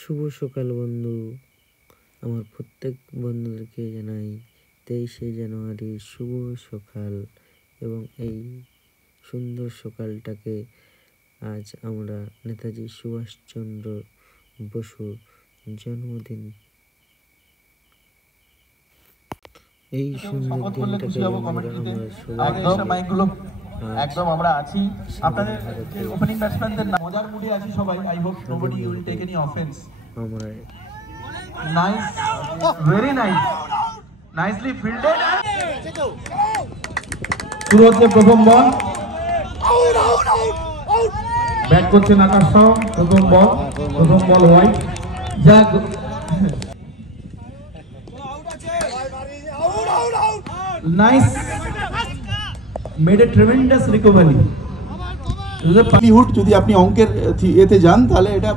শুভ সকাল বন্ধু। আমার প্রত্যেক বন্ধুদেরকে জানাই 23শে জানুয়ারি শুভ সকাল। এবং এই সুন্দর সকালটাকে আজ আমরা নেতাজি সুভাষচন্দ্র বসুর জন্মদিন, এই সুন্দর দিনটাকে একদম আমরা আছি আপনাদের যে ওপেনিং ব্যাটসম্যানদের মজার মুডে আছি সবাই। I hope nobody will take any offence. আমরা nice, very nice, nicely fielded. শুরু হচ্ছে প্রথম বল, ব্যাট করছেন আকাশ রাও। প্রথম বল হোয়াইট। যাক, nice, made a tremendous recovery. যদি আপনি অঙ্কের এতে যান তাহলে এটা